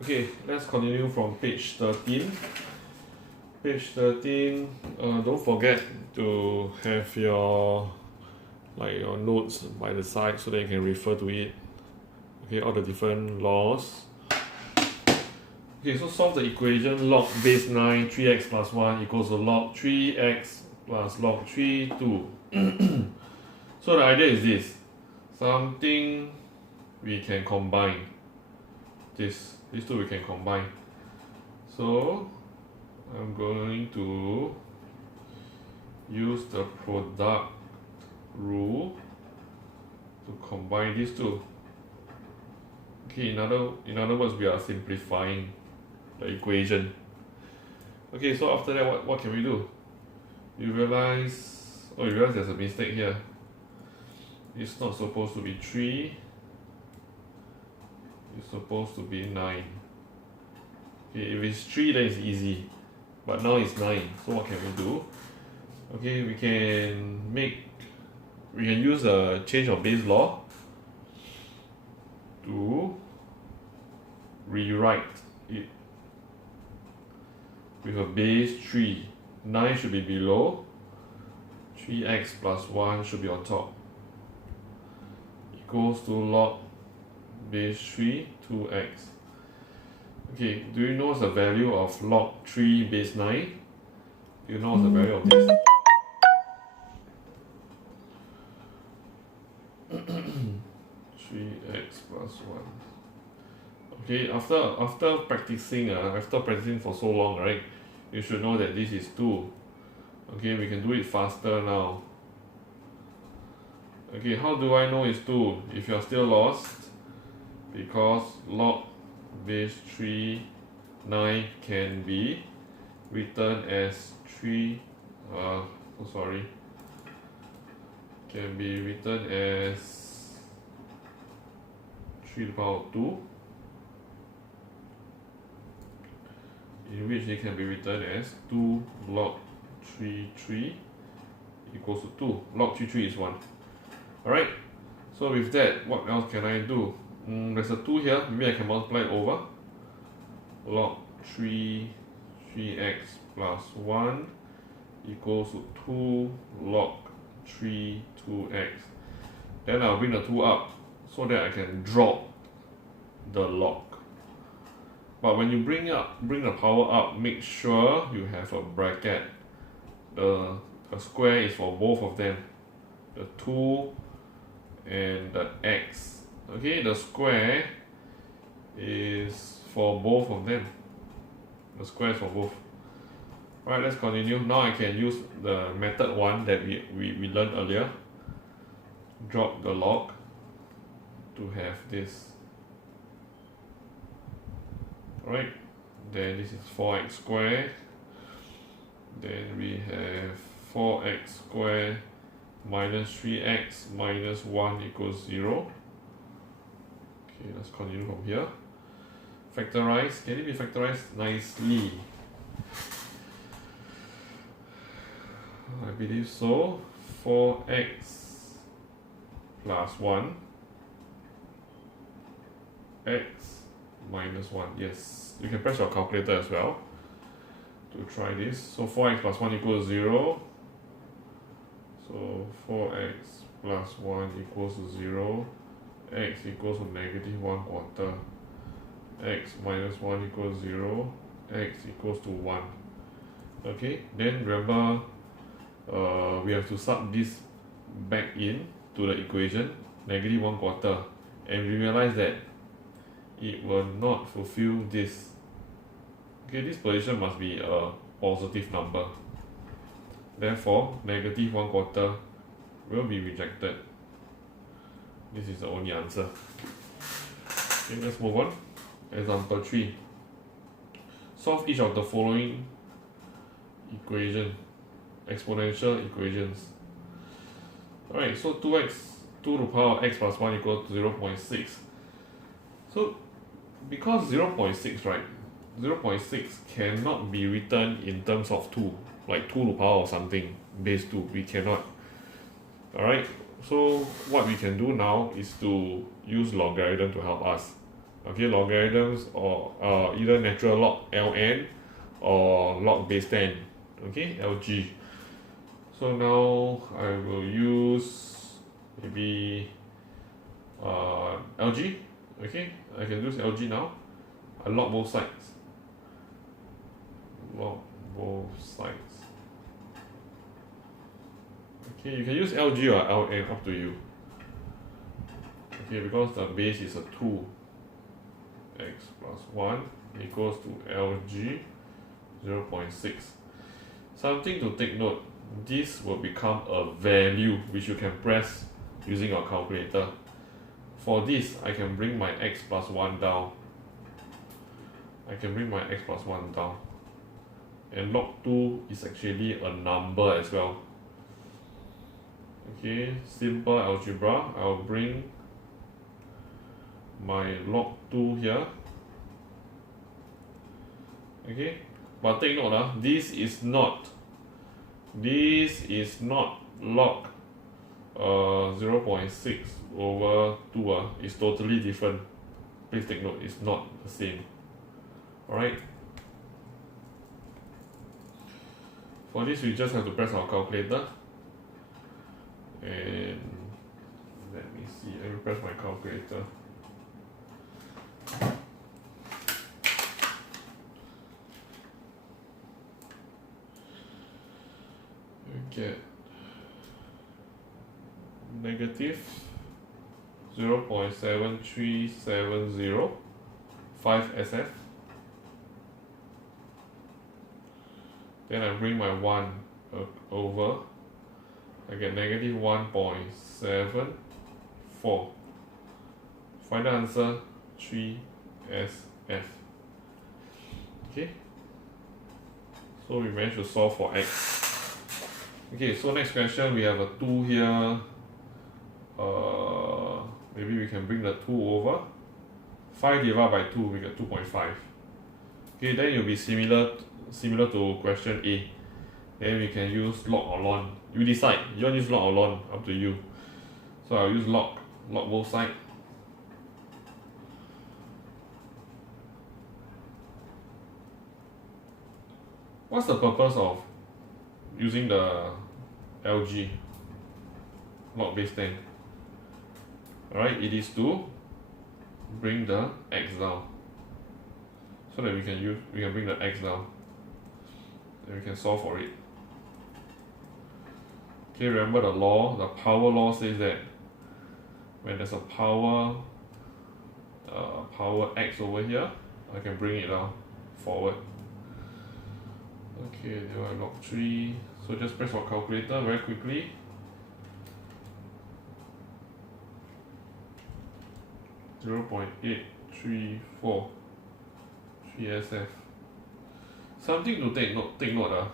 Okay, let's continue from page 13. Page 13, don't forget to have your notes by the side so that you can refer to it. Okay, all the different laws. Okay, so solve the equation log base 9 3x plus 1 equals to log 3x plus log 3 2. So the idea is this, something we can combine. These two we can combine. So I'm going to use the product rule to combine these two. Okay, in other words, we are simplifying the equation. Okay, so after that, what can we do? You realize there's a mistake here. It's not supposed to be 3. It's supposed to be 9. Okay, if it's 3, then it's easy. But now it's 9. So what can we do? Okay, we can use a change of base law to rewrite it with a base 3. 9 should be below, 3x plus 1 should be on top, equals to log base 3 2x. Okay, do you know what's the value of log 3 base 9? Do you know what's the value of this? (3x plus 1). Okay, after practicing for so long, right? You should know that this is 2. Okay, we can do it faster now. Okay, how do I know it's 2? If you're still lost, because log base 3 9 can be written as 3 can be written as 3 to the power of 2, in which it can be written as 2 log 3 equals to 2. Log 3 is 1. Alright, so with that, what else can I do? There's a 2 here, maybe I can multiply it over. Log 3x plus 1 equals to 2 log 2x. Then I'll bring the 2 up so that I can drop the log. But when you bring the power up, make sure you have a bracket. The square is for both of them, the 2 and the x. Okay, the square is for both of them. The square is for both. Alright, let's continue. Now I can use the method 1 that we learned earlier. Drop the log to have this. Alright, then this is 4x squared. Then we have 4x squared minus 3x minus 1 equals 0. Okay, let's continue from here. Factorize. Can it be factorized nicely? I believe so. 4x plus 1 x minus 1. Yes, you can press your calculator as well to try this. So 4x plus 1 equals 0. So 4x plus 1 equals to 0. X equals to -1/4. X minus 1 equals 0. X equals to 1. Okay, then remember we have to sub this back in to the equation, -1/4, and we realize that it will not fulfill this. Okay, this position must be a positive number. Therefore, -1/4 will be rejected. This is the only answer. Okay, let's move on. Example 3. Solve each of the following exponential equations. Alright, so 2 to the power of x plus 1 equals to 0.6. So, because 0.6, right, 0.6 cannot be written in terms of 2, like 2 to the power of something, base 2, we cannot. Alright, so what we can do now is to use logarithm to help us. Okay, logarithms or either natural log ln or log base 10. Okay, LG. So now I will use maybe LG. Okay, I can use LG now. I log both sides. Log both sides. Okay, you can use LG or LN, up to you. Okay, because the base is a 2, x plus 1 equals to LG 0.6. Something to take note, this will become a value which you can press using your calculator. For this, I can bring my x plus 1 down. I can bring my x plus 1 down. And log 2 is actually a number as well. Okay, simple algebra. I'll bring my log 2 here. Okay, but take note, this is not log 0.6 over 2. It's totally different. Please take note, it's not the same. Alright. For this, we just have to press our calculator. And let me see, I will press my calculator. You get negative 0.7370 5 SF. Then I bring my 1 over. I get negative 1.74. Final answer 3 SF. Okay. So we managed to solve for x. Okay, so next question, we have a 2 here. Maybe we can bring the 2 over. 5 divided by 2, we get 2.5. Okay, then it will be similar to question A. Then we can use log or ln. You decide. You want to use log or ln, up to you. So I'll use log both sides. What's the purpose of using the LG log base 10? Alright, it is to bring the x down, so that we can bring the x down and we can solve for it. Okay, remember the law, the power law says that when there's a power x over here, I can bring it down forward. Okay, there are log 3. So just press our calculator very quickly. .834 3SF. Something to take note.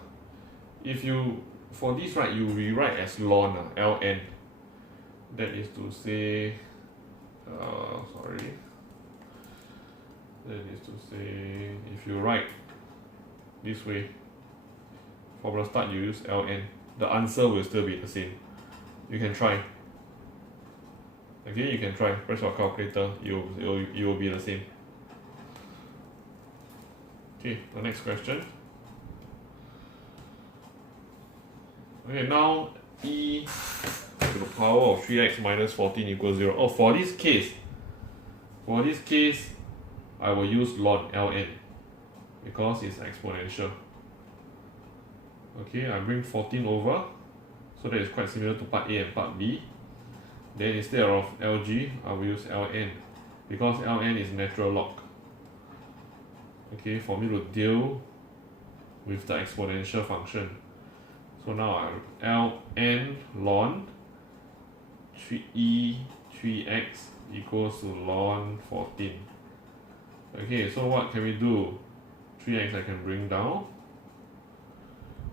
If you, for this, right, you rewrite as ln, ln. That is to say, if you write this way, from the start you use ln, the answer will still be the same. You can try. Okay, you can try. Press your calculator. It will be the same. Okay, the next question. Okay, now e to the power of 3x minus 14 equals 0. Oh, for this case, I will use ln because it's exponential. Okay, I bring 14 over, so that is quite similar to part A and part B. Then instead of LG, I will use ln because ln is natural log. Okay, for me to deal with the exponential function. So now ln 3x equals to ln 14. Okay, so what can we do? 3x I can bring down.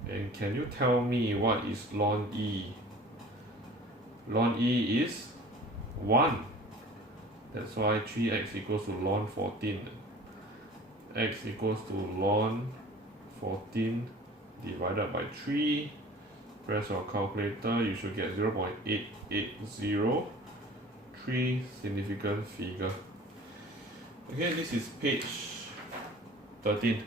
And can you tell me what is ln e? Ln e is 1. That's why 3x equals to ln 14. X equals to ln 14 divided by 3. Press your calculator, you should get 0.880. 3 significant figure. Okay, this is page 13.